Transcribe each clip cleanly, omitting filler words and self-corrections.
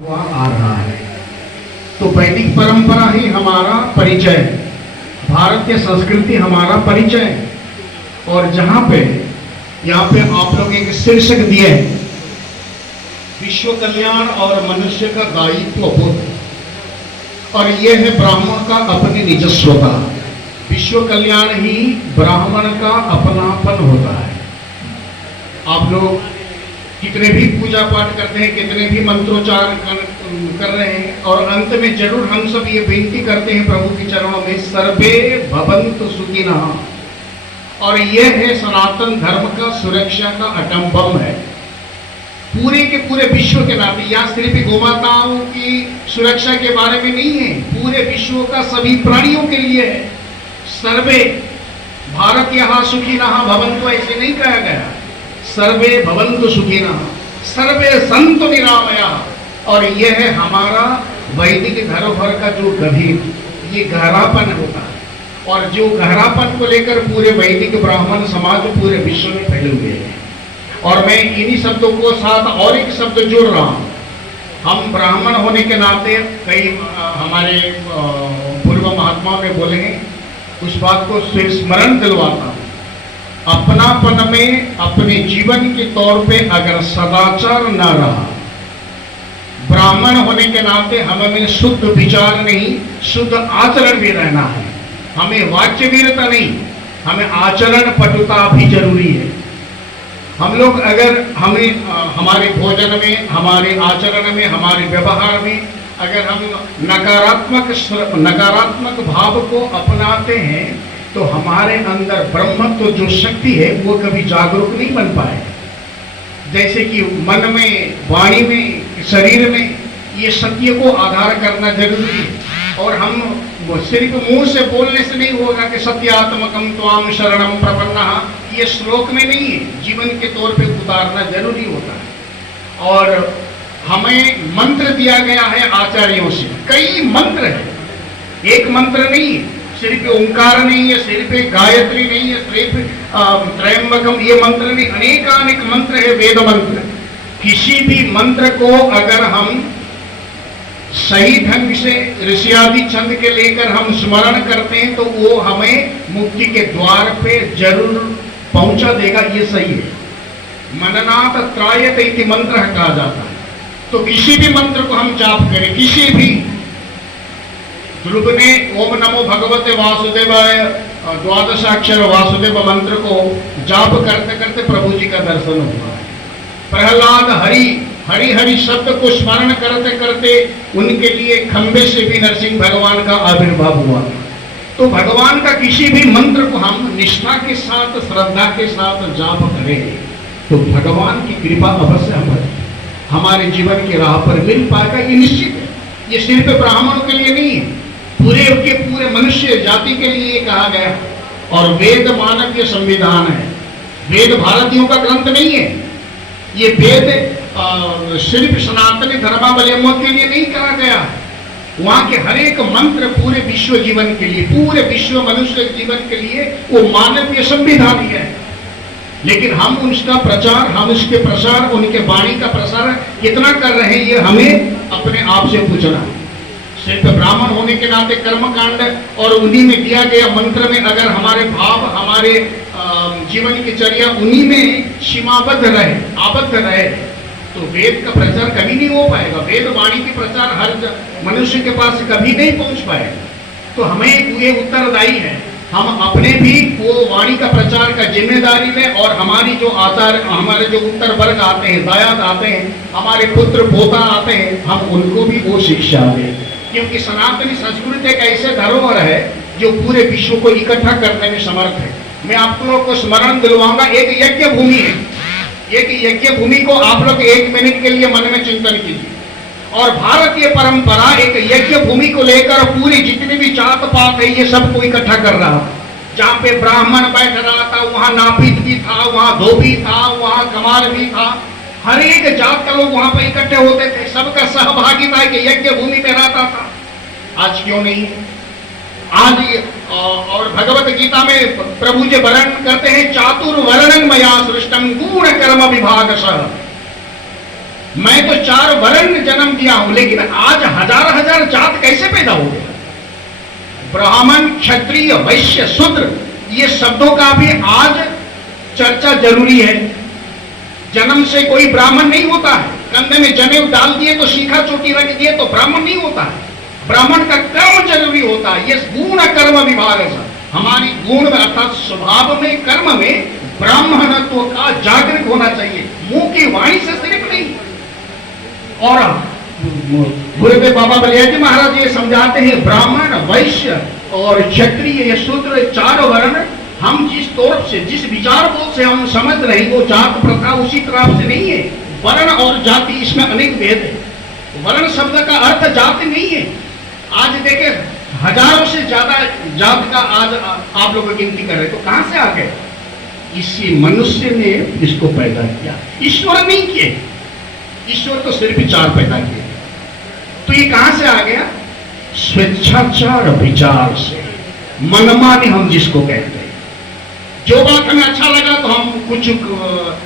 हुआ आ रहा है। तो वैदिक परंपरा ही हमारा परिचय, भारतीय संस्कृति हमारा परिचय। और जहां पे यहाँ पे आप लोग एक शीर्षक दिए विश्व कल्याण और मनुष्य का दायित्व बोध, और यह है ब्राह्मण का अपनी निजस्वता। विश्व कल्याण ही ब्राह्मण का अपनापन होता है। आप लोग कितने भी पूजा पाठ करते हैं, कितने भी मंत्रोच्चार कर रहे हैं, और अंत में जरूर हम सब ये बेनती करते हैं प्रभु के चरणों में, सर्वे भवन्तु सुखिनः। और यह है सनातन धर्म का सुरक्षा का अटंबम है पूरे के पूरे विश्व के नाते। यहाँ सिर्फ गोमाताओं की सुरक्षा के बारे में नहीं है, पूरे विश्व का सभी प्राणियों के लिए है। सर्वे भारत यहाँ सुखिनः भवन्तु ऐसे नहीं कहा गया, सर्वे भवन्तु सुखिनः, सर्वे सन्तु निरामयाः। और यह है हमारा वैदिक धरोहर का जो गभीर, ये गहरापन होता है, और जो गहरापन को लेकर पूरे वैदिक ब्राह्मण समाज पूरे विश्व में फैले हुए हैं। और मैं इन्हीं शब्दों को साथ और एक शब्द जोड़ रहा हूँ। हम ब्राह्मण होने के नाते कई हमारे पूर्व महात्माओं ने बोले हैं, उस बात को स्मरण दिलवाता हूँ। अपनापन में अपने जीवन के तौर पे अगर सदाचार न रहा, ब्राह्मण होने के नाते हमें शुद्ध विचार नहीं, शुद्ध आचरण भी रहना है। हमें वाच्य वीरता नहीं, हमें आचरण पटुता भी जरूरी है। हम लोग अगर हमें हमारे भोजन में, हमारे आचरण में, हमारे व्यवहार में अगर हम नकारात्मक भाव को अपनाते हैं, तो हमारे अंदर ब्रह्मत्व जो शक्ति है वो कभी जागरूक नहीं बन पाए। जैसे कि मन में, वाणी में, शरीर में ये सत्य को आधार करना जरूरी है। और हम सिर्फ मुंह से बोलने से नहीं होगा कि सत्यात्मकम त्वाम शरणम प्रपन्नः, ये श्लोक में नहीं है, जीवन के तौर पे उतारना जरूरी होता है। और हमें मंत्र दिया गया है आचार्यों से, कई मंत्र है, एक मंत्र नहीं है, सिर्फ ओंकार नहीं है, सिर्फ गायत्री नहीं है, सिर्फ त्रयंबकम ये मंत्र नहीं, अनेकानेक मंत्र है, वेद मंत्र। किसी भी मंत्र को अगर हम सही ढंग से ऋषियादि छंद के लेकर हम स्मरण करते हैं, तो वो हमें मुक्ति के द्वार पे जरूर पहुंचा देगा, ये सही है। मननात् त्रायते इति मंत्र कहा जाता है। तो किसी भी मंत्र को हम जाप करें, किसी भी, ध्रुव ने ओम नमो भगवते वासुदेवाय द्वादशाक्षर वासुदेव मंत्र को जाप करते करते प्रभु जी का दर्शन हुआ है। प्रहलाद हरि हरि हरि शब्द को स्मरण करते करते उनके लिए खंबे से भी नरसिंह भगवान का आविर्भाव हुआ। तो भगवान का किसी भी मंत्र को हम निष्ठा के साथ, श्रद्धा के साथ जाप करें, तो भगवान की कृपा अवश्य हमारे जीवन की राह पर मिल पाएगा, ये निश्चित है। ये सिर्फ ब्राह्मणों के लिए नहीं है, पूरे के पूरे मनुष्य जाति के लिए ये कहा गया। और वेद मानव ये संविधान है, वेद भारतीयों का ग्रंथ नहीं है। ये वेद सिर्फ सनातनी धर्मावलंबियों के लिए नहीं कहा गया, वहां के हर एक मंत्र पूरे विश्व जीवन के लिए, पूरे विश्व मनुष्य जीवन के लिए वो मानवीय संविधान ही है। लेकिन हम उसका प्रचार, हम उसके प्रसार, उनके वाणी का प्रसार कितना कर रहे हैं, ये हमें अपने आप से पूछना है। सिर्फ ब्राह्मण होने के नाते कर्मकांड और उन्हीं में दिया गया मंत्र में अगर हमारे भाव, हमारे जीवन की चर्या उन्हीं में सीमाबद्ध रहे, आबद्ध रहे, तो वेद का प्रचार कभी नहीं हो पाएगा। वेद वाणी के प्रचार हर मनुष्य के पास कभी नहीं पहुंच पाएगा। तो हमें ये उत्तरदायी है, हम अपने भी वो वाणी का प्रचार का जिम्मेदारी लें, और हमारी जो आचार, हमारे जो उत्तर वर्ग आते हैं, दायाद आते हैं, हमारे पुत्र पोता आते हैं, हम उनको भी वो शिक्षा दें। क्योंकि सनातनी संस्कृति एक ऐसे धरोहर है जो पूरे विश्व को इकट्ठा करने में समर्थ है। मैं आप लोगों को स्मरण दिलवाऊंगा, एक यज्ञ भूमि है, एक यज्ञ भूमि को आप लोग 1 मिनट के लिए मन में चिंतन कीजिए। और भारतीय परंपरा एक यज्ञ भूमि को लेकर पूरी जितनी भी जात पात है ये सबको इकट्ठा कर रहा है। जहाँ पे ब्राह्मण बैठ रहा था, वहाँ नापित भी था, वहाँ धोबी था, वहाँ कमार भी था, हर एक जात का लोग वहां पर इकट्ठे होते थे, सबका सहभागिता के यज्ञ भूमि में रहता था। आज क्यों नहीं? आज और भगवत गीता में प्रभु जी वर्णन करते हैं, चातुर्वर्णन मया सृष्टम गुण कर्म विभागशः। मैं तो 4 वर्ण जन्म दिया हूं, लेकिन आज हजार हजार जात कैसे पैदा हो गए? ब्राह्मण, क्षत्रिय, वैश्य, शूद्र, ये शब्दों का भी आज चर्चा जरूरी है। जन्म से कोई ब्राह्मण नहीं होता है। कंधे में जनेऊ डाल दिए तो शिखा चोटी रख दिए तो ब्राह्मण नहीं होता है। ब्राह्मण का कर्म जरूरी होता है। ये गुण कर्म विभाग है। हमारी गुण में अर्थात स्वभाव में, कर्म में ब्राह्मणत्व का जागृत होना चाहिए, मुंह की वाणी से सिर्फ नहीं। और गुरुदेव बाबा बलियाजी महाराज ये समझाते हैं, ब्राह्मण, वैश्य और क्षत्रिय, ये शूद्र 4 वर्ण हम जिस तौर से, जिस विचार बोध से हम समझ रहे हैं, वो जात प्रथा उसी तरह से नहीं है। वर्ण और जाति, इसमें अनेक भेद है। वर्ण शब्द का अर्थ जाति नहीं है। आज देखे हजारों से ज्यादा जात का आज आप लोग गिनती कर रहे, तो कहां से आ गए? इसी मनुष्य ने इसको पैदा किया, ईश्वर नहीं किए। ईश्वर तो सिर्फ 4 पैदा किए, तो ये कहां से आ गया? स्वेच्छाचार विचार से, मनमानी हम जिसको कहते हैं। जो बात हमें अच्छा लगा तो हम कुछ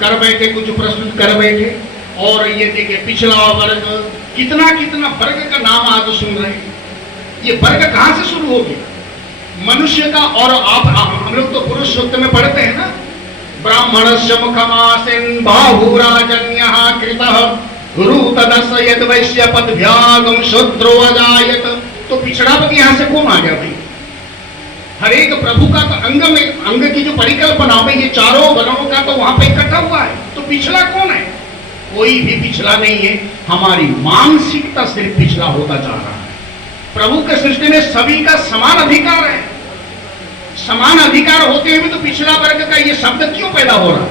कर बैठे, कुछ प्रस्तुत कर बैठे। और ये देखिए पिछड़ा वर्ग, कितना कितना वर्ग का नाम आज सुन रहे हैं। ये वर्ग कहां से शुरू हो गया? मनुष्य का। और आप हम लोग तो पुरुष सूक्त में पढ़ते हैं ना, ब्राह्मणस्य मुखमासेन बाहुराजन्यः कृतः गुरु तदस यद वैश्य पदभ्यागम शूद्रो अजायत। तो पिछड़ा पद यहां से कौन आ गया भाई? हर एक प्रभु का तो अंग में, अंग की जो परिकल्पना में ये 4 वर्णों का तो वहां पे इकट्ठा हुआ है। तो पिछड़ा कौन है? कोई भी पिछड़ा नहीं है। हमारी मानसिकता सिर्फ पिछड़ा होता जा रहा है। प्रभु के सृष्टि में सभी का समान अधिकार है। समान अधिकार होते हुए तो पिछड़ा वर्ग का ये शब्द क्यों पैदा हो रहा है?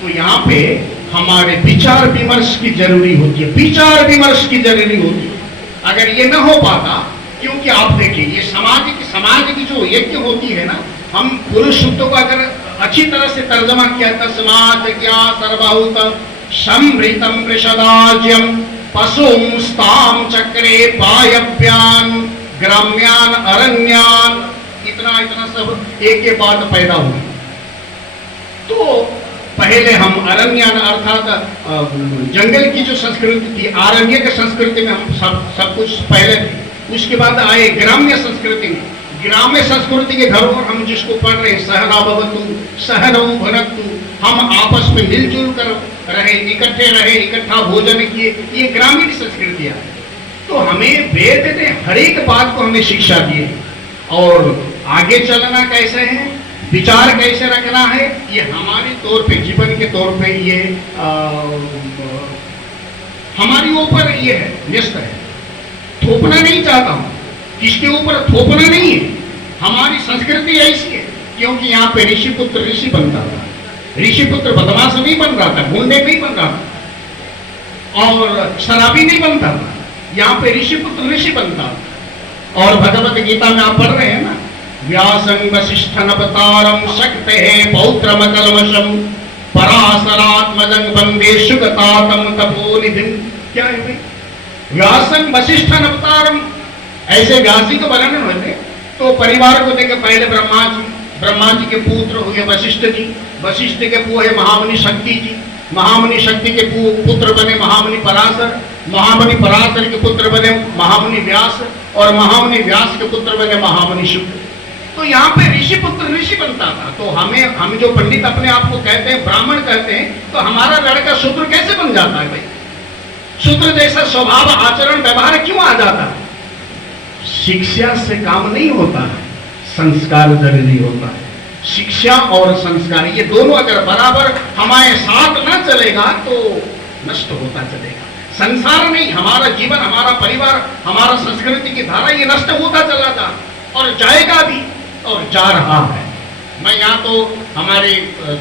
तो यहाँ पे हमारे विचार विमर्श की जरूरी होती है। विचार विमर्श की जरूरी होती है। अगर ये न हो पाता, क्योंकि आप देखिए ये समाज की जो यज्ञ होती है ना, हम पुरुष शब्दों को अगर अच्छी तरह से तर्जमा किया था, समाज क्या सर्वभूत समृतम वृषदाज्यम पशुम स्ताम चक्रे पायव्यान ग्राम्यान अरण्यान, इतना इतना सब एक के बाद पैदा हुए। तो पहले हम अरण्यान अर्थात जंगल की जो संस्कृति थी, आरण्य की संस्कृति में हम सब कुछ पहले थे। उसके बाद आए ग्राम्य संस्कृति में। ग्राम्य संस्कृति के धरोहर हम जिसको पढ़ रहे हैं, सहना भवतु सहनौ भुनक्तु, हम आपस में मिलजुल कर रहे, इकट्ठे रहे, इकट्ठा भोजन किए, ये ग्रामीण संस्कृतियां है। तो हमें वेद ने हर एक बात को हमें शिक्षा दी है। और आगे चलना कैसे है, विचार कैसे रखना है, ये हमारे तौर पे, जीवन के तौर पे ये हमारी ऊपर ये है, न्यस्त है। थोपना नहीं चाहता हूं, किसके ऊपर थोपना नहीं है। हमारी संस्कृति ऐसी है, क्योंकि यहाँ पे ऋषि पुत्र ऋषि बनता था। ऋषि पुत्र बदमाश नहीं बन रहा था, गुंडे नहीं बन रहा था, और शराबी नहीं बनता था। यहाँ पे ऋषि पुत्र ऋषि बनता था। और भगवत गीता में आप पढ़ रहे हैं ना, व्यासं वसिष्ठनवतारं शक्तेः पौत्रमकल्मषं पराशरात्मजं वन्दे शुकतातं तपोनिधिं। क्या है भाई? व्यासं वसिष्ठनवतारं, ऐसे व्यासी को वर्णन होते। तो परिवार को देखे, पहले ब्रह्मा जी के पुत्र हुए वशिष्ठ जी, वशिष्ठ के पुत्र है महामुनि शक्ति जी, महामुनि शक्ति के पुत्र बने महामुनि पराशर, महामुनि पराशर के पुत्र बने महामुनि व्यास, और महामुनि व्यास के पुत्र बने महामुनि शुक्र। तो यहाँ पे ऋषि पुत्र ऋषि बनता था। तो हम जो पंडित अपने आप को कहते हैं, ब्राह्मण कहते हैं, तो हमारा लड़का शूद्र कैसे बन जाता है भाई? शूद्र जैसा स्वभाव, आचरण, व्यवहार क्यों आ जाता है? शिक्षा से काम नहीं होता है, संस्कार जरूरी होता है। शिक्षा और संस्कार ये दोनों अगर बराबर हमारे साथ न चलेगा तो नष्ट होता चलेगा। संसार नहीं, हमारा जीवन, हमारा परिवार, हमारा संस्कृति की धारा ये नष्ट होता चला था और जाएगा भी, और जा रहा है। मैं यहाँ तो हमारे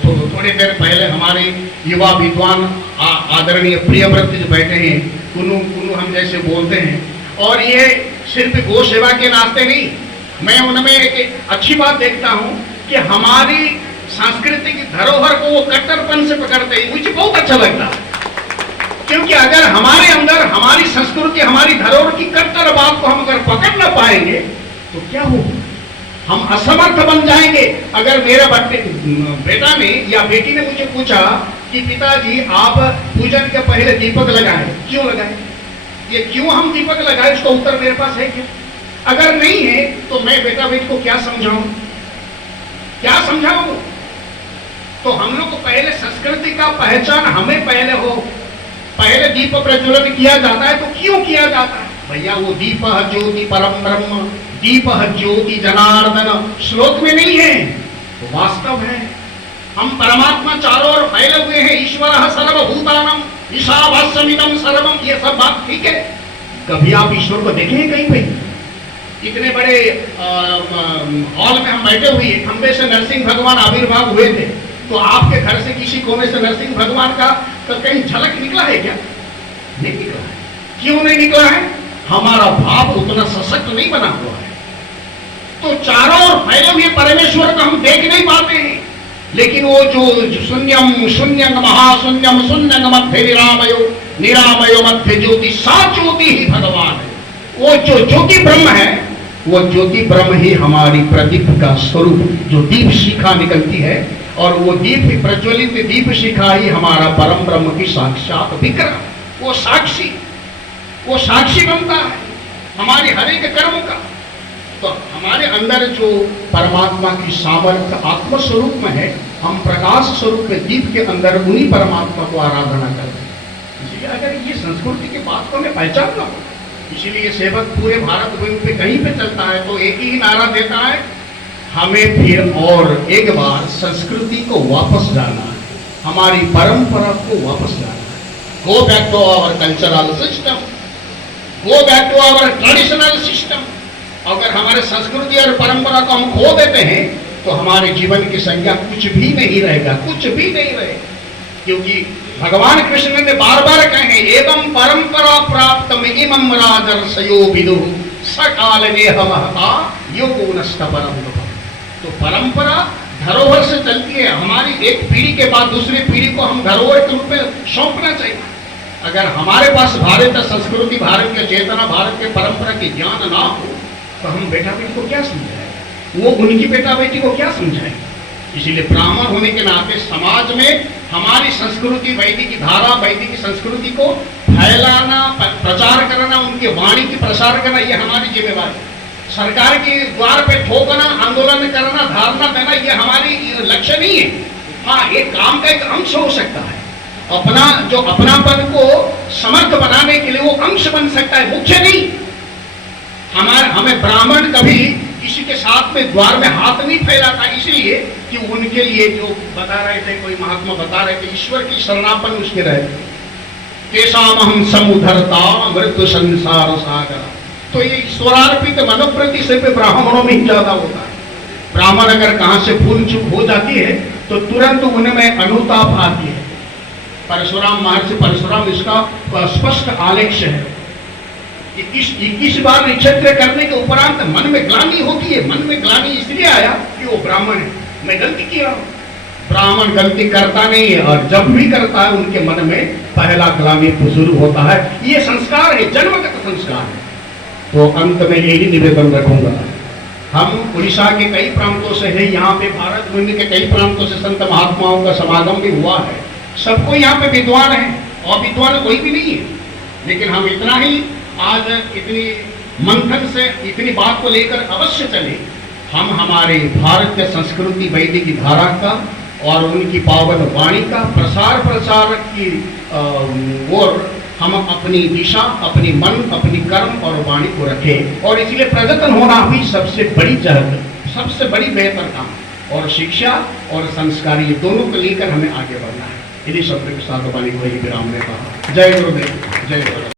थोड़ी देर पहले हमारे युवा विद्वान आदरणीय प्रियव्रत जो बैठे हैं, कुनु कुनु हम जैसे बोलते हैं, और ये सिर्फ गौ सेवा के नाते नहीं, मैं उनमें एक अच्छी बात देखता हूँ कि हमारी सांस्कृतिक धरोहर को वो कट्टरपन से पकड़ते हैं। मुझे बहुत अच्छा लगता है, क्योंकि अगर हमारे अंदर हमारी संस्कृति, हमारी धरोहर की कट्टर बात को हम अगर पकड़ न पाएंगे तो क्या होगा? हम असमर्थ बन जाएंगे। अगर मेरा बेटा ने या बेटी ने मुझे पूछा कि पिताजी आप पूजन के पहले दीपक लगाए, क्यों लगाए? ये क्यों हम दीपक लगाए, उसका उत्तर मेरे पास है क्या? अगर नहीं है तो मैं बेटा बेटी को क्या समझाऊं, क्या समझाऊं? तो हम लोग को पहले संस्कृति का पहचान हमें पहले हो, पहले दीप प्रज्वलन किया जाता है तो क्यों किया जाता है? भैया वो दीप ज्योति परम ब्रह्म, दीप ज्योति जनार्दन श्लोक में नहीं है, वो वास्तव है। हम परमात्मा चारों ओर फैले हुए हैं, ईश्वर सर्वभूतानां ईशावास्यमिदं सर्वम, ये सब बात ठीक है। कभी आप ईश्वर को देखेंगे कहीं पे? इतने बड़े हॉल में हम बैठे हुए, खंबे से नरसिंह भगवान आविर्भाव हुए थे, तो आपके घर से किसी कोने से नरसिंह भगवान का तो कहीं झलक निकला है क्या? नहीं निकला है। क्यों नहीं निकला है? हमारा भाव उतना सशक्त नहीं बना हुआ है। तो चारों ओर फैले हुए परमेश्वर को हम देख नहीं पाते हैं, लेकिन वो जो शून्यम शून्यंग महाशून्यम शून्यंग मध्य निरामयो निरामयो मध्य ज्योति, सा ज्योति ही भगवान है। वो जो ज्योति ब्रह्म है, वो ज्योति ब्रह्म ही हमारी प्रदीप का स्वरूप, जो दीप शिखा निकलती है, और वो दीप प्रज्वलित दीप शिखा ही हमारा परम ब्रह्म की साक्षात विग्रह, वो साक्षी बनता है हमारे हर एक कर्म का। तो हमारे अंदर जो परमात्मा की सामर्थ्य आत्म स्वरूप में है, हम प्रकाश स्वरूप में दीप के अंदर उन्हीं परमात्मा को आराधना करते हैं। इसलिए अगर ये संस्कृति की बात को हमें पहचानना हो, इसीलिए सेवक पूरे भारत भूमि पे कहीं पे चलता है तो एक ही नारा देता है, हमें फिर और एक बार संस्कृति को वापस जाना है, हमारी परंपरा को वापस जाना है। Go back to our cultural system, go back to our traditional system. अगर हमारे संस्कृति और परंपरा को हम खो देते हैं तो हमारे जीवन की संज्ञा कुछ भी नहीं रहेगा, कुछ भी नहीं रहेगा। क्योंकि भगवान कृष्ण ने बार बार कहे, एवं परंपरा प्राप्त में इमं राजर्षयो विदु सकाल नेह महता योगो नष्ट परम। तो परंपरा धरोहर से चलती है, हमारी एक पीढ़ी के बाद दूसरी पीढ़ी को हम धरोहर के रूप में सौंपना चाहिए। अगर हमारे पास भारत की संस्कृति, भारत की चेतना, भारत के परंपरा की ज्ञान ना हो तो हम बेटा बेटी को क्या समझाएंगे, वो उनकी बेटा बेटी को क्या समझाएंगे? इसीलिए ब्राह्मण होने के नाते समाज में हमारी संस्कृति, वैदिक धारा, वैदिक संस्कृति को फैलाना, प्रचार करना, उनकी वाणी की प्रसार करना, ये हमारी जिम्मेवारी। सरकार के द्वार पे ठोकना, आंदोलन करना, धारणा देना, ये हमारी लक्ष्य नहीं है। हाँ, एक काम का एक अंश हो सकता है, अपना जो अपनापन को समर्थ बनाने के लिए वो अंश बन सकता है, मुख्य नहीं। हमें ब्राह्मण कभी किसी के साथ में द्वार में हाथ नहीं फैलाता, इसलिए कि उनके लिए जो बता रहे थे, कोई महात्मा बता रहे थे, ईश्वर की शरणापन उसके रहे, तेषामहं समुद्धरता मृत्यु संसार सागर। तो ये ईश्वरार्पित मनोवृत्ति सिर्फ ब्राह्मणों में ही ज्यादा होता है। ब्राह्मण अगर कहां से भूल चूक हो जाती है तो तुरंत उनमें अनुताप आती है। परशुराम, महर्षि परशुराम इसका स्पष्ट आलेख्य है। 21 बार नक्षत्र करने के उपरांत मन में ग्लानि होती है। मन में ग्लानि इसलिए आया कि वो ब्राह्मण है, मैं गलती किया हूं। ब्राह्मण गलती करता नहीं है, और जब भी करता है उनके मन में पहला ग्लानि शुरू होता है। ये संस्कार है, जन्मगत संस्कार है। तो अंत में यही निवेदन रखूंगा, हम उड़ीसा के कई प्रांतों से हैं, यहाँ पे भारत भूमि के कई प्रांतों से संत महात्माओं का समागम भी हुआ है। सबको यहाँ पे विद्वान है, और विद्वान कोई भी नहीं है, लेकिन हम इतना ही आज इतनी मंथन से इतनी बात को लेकर अवश्य चले। हम हमारे भारत के संस्कृति, वैदिक धारा का और उनकी पावन वाणी का प्रसार की ओर हम अपनी दिशा, अपनी मन, अपनी कर्म और वाणी को रखें। और इसलिए प्रयत्न होना भी सबसे बड़ी जहद, सबसे बड़ी बेहतर काम। और शिक्षा और संस्कार, ये दोनों को लेकर हमें आगे बढ़ना है। इन्हीं शब्द के साथ वाणी को ही विराम देता हूं। जय गुरुदेव, जय गुरुदेव।